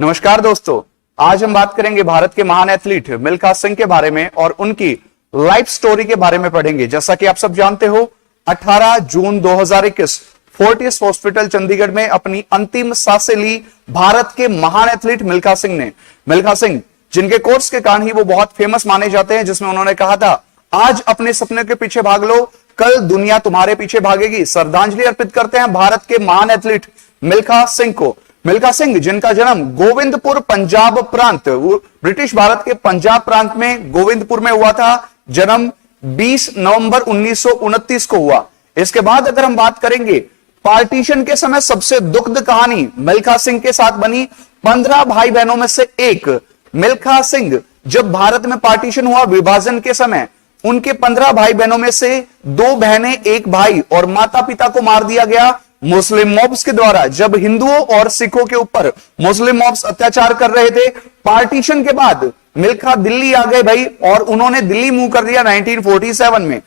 नमस्कार दोस्तों, आज हम बात करेंगे भारत के महान एथलीट मिल्खा सिंह के बारे में और उनकी लाइफ स्टोरी के बारे में पढ़ेंगे। जैसा कि आप सब जानते हो, 18 जून 2021 फोर्टिस हॉस्पिटल चंडीगढ़ में अपनी अंतिम सांसें ली भारत के महान एथलीट मिल्खा सिंह ने। मिल्खा सिंह जिनके कोर्स के कारण ही वो बहुत फेमस माने जाते हैं, जिसमें उन्होंने कहा था, आज अपने सपने के पीछे भाग लो, कल दुनिया तुम्हारे पीछे भागेगी। श्रद्धांजलि अर्पित करते हैं भारत के महान एथलीट मिल्खा सिंह को। मिल्खा सिंह जिनका जन्म गोविंदपुर पंजाब प्रांत, ब्रिटिश भारत के पंजाब प्रांत में गोविंदपुर में हुआ था। जन्म 20 नवंबर 1929 को हुआ। इसके बाद अगर हम बात करेंगे, पार्टीशन के समय सबसे दुखद कहानी मिल्खा सिंह के साथ बनी। 15 भाई बहनों में से एक मिल्खा सिंह, जब भारत में पार्टीशन हुआ विभाजन के समय, उनके 15 भाई बहनों में से 2 बहनें, 1 भाई और माता पिता को मार दिया गया मुस्लिम मॉब्स के द्वारा। जब हिंदुओं और सिखों के ऊपर मुस्लिम मॉब्स अत्याचार कर रहे थे, पार्टीशन के बाद मिल्खा दिल्ली आ गए भाई, और उन्होंने दिल्ली मूव कर दिया 1947 में।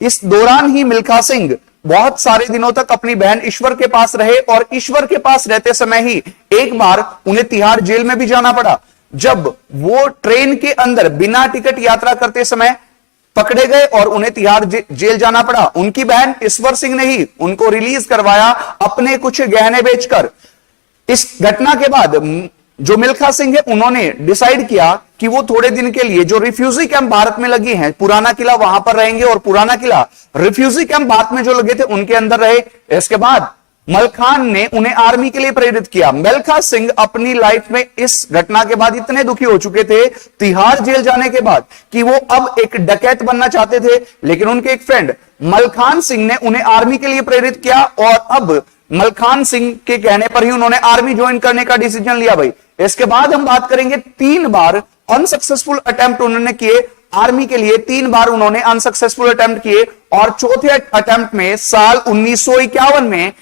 इस दौरान ही मिल्खा सिंह बहुत सारे दिनों तक अपनी बहन ईश्वर के पास रहे, और ईश्वर के पास रहते समय ही एक बार उन्हें तिहाड़ जेल में भी जाना पड़ा, जब वो ट्रेन के अंदर बिना टिकट यात्रा करते समय पकड़े गए और उन्हें तिहाड़ जेल जाना पड़ा। उनकी बहन ईश्वर सिंह ने ही उनको रिलीज करवाया अपने कुछ गहने बेचकर। इस घटना के बाद जो मिल्खा सिंह है, उन्होंने डिसाइड किया कि वो थोड़े दिन के लिए जो रिफ्यूजी कैंप भारत में लगे हैं, पुराना किला, वहां पर रहेंगे, और पुराना किला रिफ्यूजी कैंप भारत में जो लगे थे उनके अंदर रहे। इसके बाद मलखान ने उन्हें आर्मी के लिए प्रेरित किया। मिल्खा सिंह अपनी लाइफ में इस घटना के बाद इतने दुखी हो चुके थे, तिहाड़ जेल जाने के बाद, कि वो अब एक डकैत बनना चाहते थे। लेकिन उनके एक फ्रेंड मलखान सिंह ने उन्हें आर्मी के लिए प्रेरित किया, और अब मलखान सिंह के कहने पर ही उन्होंने आर्मी ज्वाइन करने का डिसीजन लिया भाई। इसके बाद हम बात करेंगे, 3 बार अनसक्सेसफुल अटेम्प्ट उन्होंने किए आर्मी के लिए, 3 बार उन्होंने अनसक्सेसफुल अटेम्प्ट किए, और चौथे अटेम्प्ट में साल 1951 में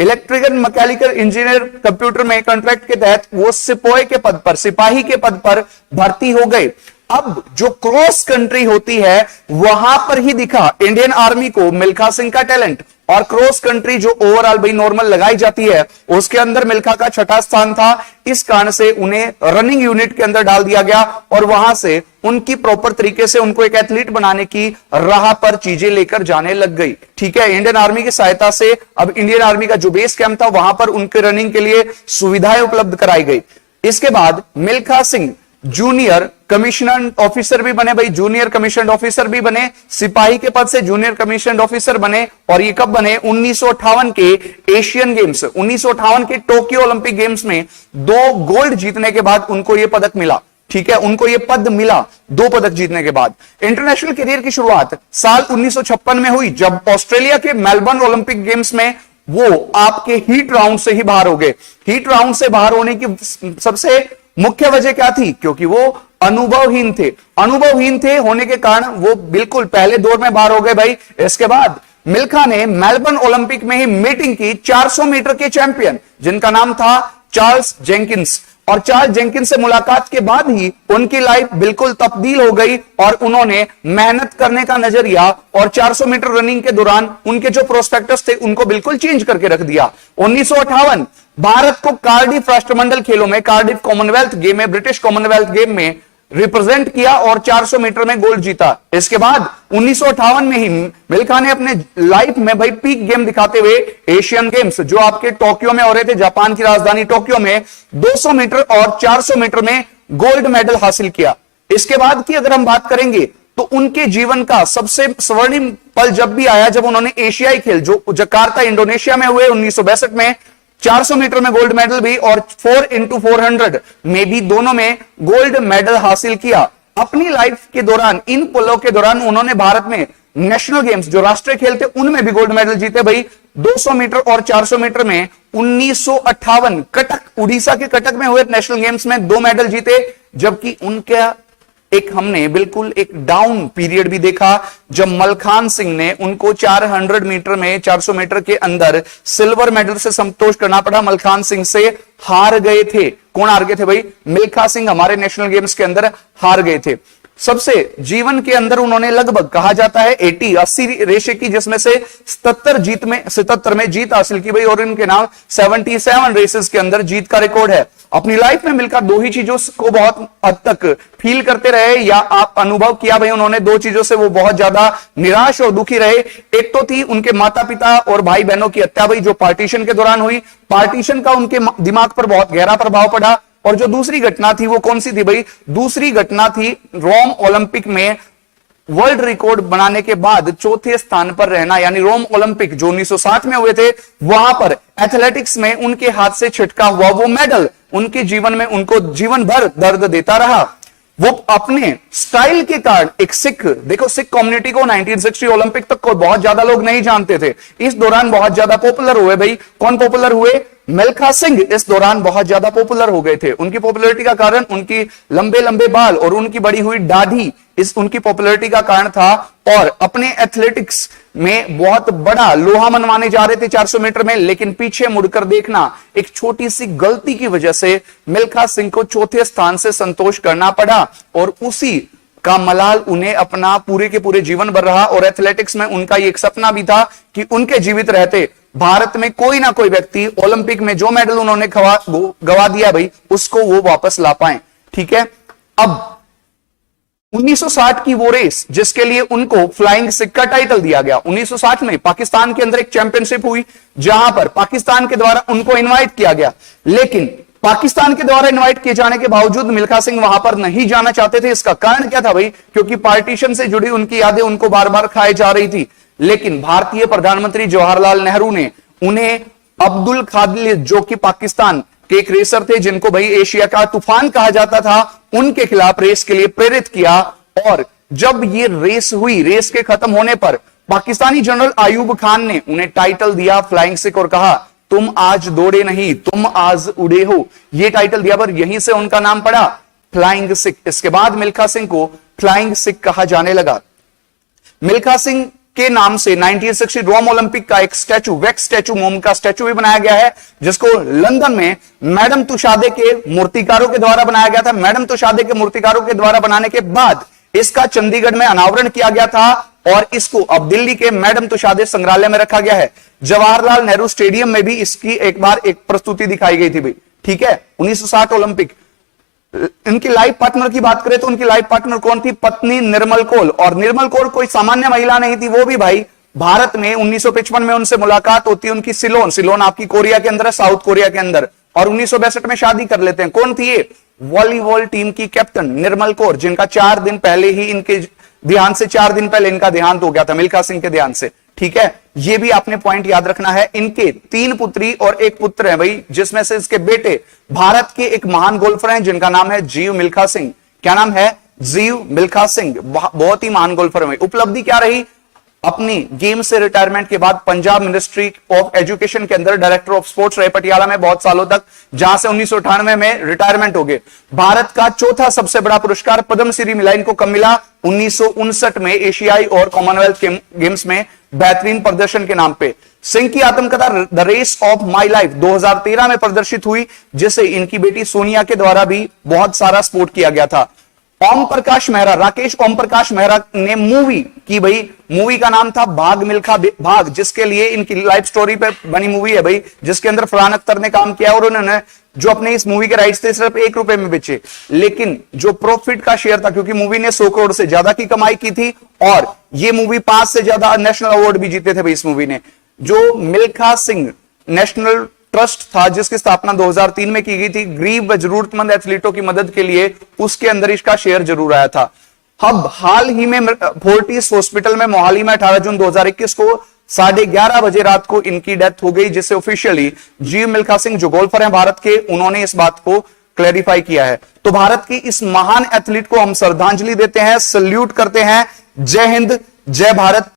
इलेक्ट्रिकल मैकेनिकल इंजीनियर कंप्यूटर में कॉन्ट्रैक्ट के तहत वो सिपाही के पद पर, सिपाही के पद पर भर्ती हो गए। अब जो क्रॉस कंट्री होती है, वहां पर ही दिखा इंडियन आर्मी को मिल्खा सिंह का टैलेंट। और क्रॉस कंट्री जो ओवरऑल भाई नॉर्मल लगाई जाती है, उसके अंदर मिल्खा का 6ठा स्थान था। इस कारण से उन्हें रनिंग यूनिट के अंदर डाल दिया गया, और वहां से उनकी प्रॉपर तरीके से उनको एक एथलीट बनाने की राह पर चीजें लेकर जाने लग गई। ठीक है, इंडियन आर्मी की सहायता से अब इंडियन आर्मी का जो बेस कैंप था, वहां पर उनके रनिंग के लिए सुविधाएं उपलब्ध कराई गई। इसके बाद Milkha Singh junior commission officer भी बने भाई, जूनियर कमीशन ऑफिसर भी बने, सिपाही के पद से जूनियर कमीशन ऑफिसर बने। और ये कब बने? 1958 के एशियन गेम्स, 1958 के टोक्यो ओलंपिक गेम्स में 2 गोल्ड जीतने के बाद उनको यह पदक मिला। ठीक है, उनको यह पद मिला 2 पदक जीतने के बाद। इंटरनेशनल करियर की शुरुआत साल 1956 में हुई, जब ऑस्ट्रेलिया के मेलबर्न ओलंपिक गेम्स में वो आपके हीट राउंड से ही बाहर हो गए। हीट राउंड से बाहर होने की सबसे मुख्य वजह क्या थी? क्योंकि वो अनुभवहीन थे। अनुभवहीन थे होने के कारण वो बिल्कुल पहले दौर में बाहर हो गए भाई। इसके बाद मिल्खा ने मेलबर्न ओलंपिक में ही मीटिंग की 400 मीटर के चैंपियन, जिनका नाम था चार्ल्स जेंकिंस। और चार्ल्स जेंकिंस से मुलाकात के बाद ही उनकी लाइफ बिल्कुल तब्दील हो गई, और उन्होंने मेहनत करने का नजरिया और 400 मीटर रनिंग के दौरान उनके जो प्रोस्पेक्टस थे उनको बिल्कुल चेंज करके रख दिया। 1958 भारत को कार्डिफ राष्ट्रमंडल खेलों में, कार्डिफ कॉमनवेल्थ गेम में, ब्रिटिश कॉमनवेल्थ गेम में रिप्रेजेंट किया और 400 मीटर में गोल्ड जीता। इसके बाद 1958 में ही मिल्खा ने अपने लाइफ में भाई पीक गेम दिखाते हुए एशियन गेम्स जो आपके टोक्यो में हो रहे थे, जापान की राजधानी टोक्यो में, 200 मीटर और 400 मीटर में गोल्ड मेडल हासिल किया। इसके बाद की अगर हम बात करेंगे, तो उनके जीवन का सबसे स्वर्णिम पल जब भी आया, जब उन्होंने एशियाई खेल जो जकार्ता इंडोनेशिया में हुए 1962 में, 400 मीटर में गोल्ड मेडल भी और 4x400 में भी दोनों में गोल्ड मेडल हासिल किया। अपनी लाइफ के दौरान, इन पलों के दौरान उन्होंने भारत में नेशनल गेम्स जो राष्ट्रीय खेल थे उनमें भी गोल्ड मेडल जीते भाई। 200 मीटर और 400 मीटर में 1958 कटक, उड़ीसा के कटक में हुए नेशनल गेम्स में 2 मेडल जीते। जबकि उनका एक हमने बिल्कुल एक डाउन पीरियड भी देखा, जब मलखान सिंह ने उनको 400 मीटर में, 400 मीटर के अंदर सिल्वर मेडल से संतोष करना पड़ा। मलखान सिंह से हार गए थे। कौन हार गए थे भाई? मिल्खा सिंह हमारे नेशनल गेम्स के अंदर हार गए थे। सबसे जीवन के अंदर उन्होंने लगभग कहा जाता है 80 रेशे की, जिसमें से 77 में जीत हासिल की भाई, और इनके नाम 77 रेसेस के अंदर जीत का रिकॉर्ड है। अपनी लाइफ में मिलकर दो ही चीजों को बहुत हद तक फील करते रहे या आप अनुभव किया भाई उन्होंने, दो चीजों से वो बहुत ज्यादा निराश और दुखी रहे। एक तो थी उनके माता पिता और भाई बहनों की हत्या भाई, जो पार्टीशन के दौरान हुई। पार्टीशन का उनके दिमाग पर बहुत गहरा प्रभाव पड़ा। और जो दूसरी घटना थी वो कौन सी थी भाई? दूसरी घटना थी रोम ओलंपिक में वर्ल्ड रिकॉर्ड बनाने के बाद चौथे स्थान पर रहना, यानी रोम ओलंपिक जो 1960 में हुए थे, वहां पर एथलेटिक्स में उनके हाथ से छिटका हुआ वो मेडल उनके जीवन में उनको जीवन भर दर्द देता रहा। वो अपने स्टाइल के कारण एक सिख, देखो सिख कम्युनिटी को 1960 ओलंपिक तक को बहुत ज्यादा लोग नहीं जानते थे, इस दौरान बहुत ज्यादा पॉपुलर हुए भाई। कौन पॉपुलर हुए? मिल्खा सिंह इस दौरान बहुत ज्यादा पॉपुलर हो गए थे। उनकी पॉपुलैरिटी का कारण उनकी लंबे लंबे बाल और उनकी बड़ी हुई दाढ़ी इस उनकी पॉपुलैरिटी का कारण था। और अपने एथलेटिक्स में बहुत बड़ा लोहा मनवाने जा रहे थे 400 मीटर में, लेकिन पीछे मुड़कर देखना एक छोटी सी गलती की वजह से मिल्खा सिंह को चौथे स्थान से संतोष करना पड़ा, और उसी का मलाल उन्हें अपना पूरे के पूरे जीवन भर रहा। और एथलेटिक्स में उनका एक सपना भी था कि उनके जीवित रहते भारत में कोई ना कोई व्यक्ति ओलंपिक में जो मेडल उन्होंने गवा दिया भाई, उसको वो वापस ला पाए। ठीक है, अब 1960 की वो रेस जिसके लिए उनको फ्लाइंग सिख का टाइटल दिया गया, 1960 में पाकिस्तान के अंदर एक चैंपियनशिप हुई जहां पर पाकिस्तान के द्वारा उनको इनवाइट किया गया, लेकिन पाकिस्तान के द्वारा इनवाइट किए जाने के बावजूद मिल्खा सिंह वहां पर नहीं जाना चाहते थे। इसका कारण क्या था भाई? क्योंकि पार्टीशन से जुड़ी उनकी यादें उनको बार बार खाई जा रही थी। लेकिन भारतीय प्रधानमंत्री जवाहरलाल नेहरू ने उन्हें अब्दुल खादिर, जो कि पाकिस्तान के एक रेसर थे जिनको भाई एशिया का तूफान कहा जाता था, उनके खिलाफ रेस के लिए प्रेरित किया। और जब ये रेस हुई, रेस के खत्म होने पर पाकिस्तानी जनरल आयूब खान ने उन्हें टाइटल दिया फ्लाइंग सिख और कहा तुम आज दौड़े नहीं, तुम आज उड़े हो। ये टाइटल दिया, पर यहीं से उनका नाम पड़ा फ्लाइंग सिख। इसके बाद मिल्खा सिंह को फ्लाइंग सिख कहा जाने लगा। मिल्खा सिंह के नाम से 1960 रोम ओलंपिक का एक स्टैचू, वैक्स स्टैचू, मोम का स्टैचू भी बनाया गया है, जिसको लंदन में मैडम तुषादे के मूर्तिकारों के द्वारा बनाया गया था। मैडम तुषादे के मूर्तिकारों के द्वारा बनाने के बाद इसका चंडीगढ़ में अनावरण किया गया था और इसको अब दिल्ली के मैडम तुषादे संग्रहालय में रखा गया है। जवाहरलाल नेहरू स्टेडियम में भी इसकी एक बार एक प्रस्तुति दिखाई गई थी भाई। ठीक है, 1960 ओलंपिक। इनकी लाइफ पार्टनर की बात करें तो उनकी लाइफ पार्टनर कौन थी? पत्नी निर्मल कौर। और निर्मल कौर कोई सामान्य महिला नहीं थी, वो भी भाई भारत में 1955 में उनसे मुलाकात होती है उनकी सिलोन आपकी कोरिया के अंदर है, साउथ कोरिया के अंदर, और 1962 में शादी कर लेते हैं। कौन थी ये? वॉलीबॉल टीम की कैप्टन निर्मल कौर, जिनका 4 दिन पहले ही इनके ध्यान से 4 दिन पहले इनका देहांत हो गया था मिल्खा सिंह के ध्यान से। ठीक है, ये भी आपने पॉइंट याद रखना है। इनके 3 पुत्री और 1 पुत्र है भाई, जिसमें से इसके बेटे भारत के एक महान गोल्फर हैं जिनका नाम है जीव मिल्खा सिंह। क्या नाम है? जीव मिल्खा सिंह। बहुत ही महान गोल्फर है। उपलब्धि क्या रही? अपनी गेम से रिटायरमेंट के बाद पंजाब मिनिस्ट्री ऑफ एजुकेशन के अंदर डायरेक्टर ऑफ स्पोर्ट्स रहे पटियाला में बहुत सालों तक, जहां से 1998 में रिटायरमेंट हो गए। भारत का चौथा सबसे बड़ा पुरस्कार पद्मश्री मिला इनको कब मिला? 1959 में एशियाई और कॉमनवेल्थ गेम्स में बेहतरीन प्रदर्शन के नाम पे। सिंह की आत्मकथा the race of my life 2013 में प्रदर्शित हुई, जिसे इनकी बेटी सोनिया के द्वारा भी बहुत सारा सपोर्ट किया गया था। ओम प्रकाश मेहरा, राकेश ओम प्रकाश मेहरा ने मूवी की भाई, मूवी का नाम था भाग मिल्खा भाग, जिसके लिए इनकी लाइफ स्टोरी पे बनी मूवी है भाई, जिसके अंदर फरहान अख्तर ने काम किया और उन्होंने जो अपने इस मूवी के राइट्स थे सिर्फ 1 रुपए में बेचे, लेकिन जो प्रॉफिट का शेयर था, क्योंकि मूवी ने 100 करोड़ से ज्यादा की कमाई की थी और ये मूवी 5 से ज्यादा नेशनल अवार्ड भी जीते थे भाई इस मूवी ने। जो मिल्खा सिंह नेशनल ट्रस्ट था जिसकी स्थापना 2003 में की गई थी गरीब व जरूरतमंद एथलीटों की मदद के लिए, उसके अंदर इसका शेयर जरूर आया था। अब हाल ही में फोर्टिस हॉस्पिटल में मोहाली में 18 जून 2021 को 11:30 बजे रात को इनकी डेथ हो गई, जिससे ऑफिशियली जीव मिल्खा सिंह जो गोल्फर हैं भारत के, उन्होंने इस बात को क्लैरिफाई किया है। तो भारत की इस महान एथलीट को हम श्रद्धांजलि देते हैं, सल्यूट करते हैं। जय हिंद, जय भारत,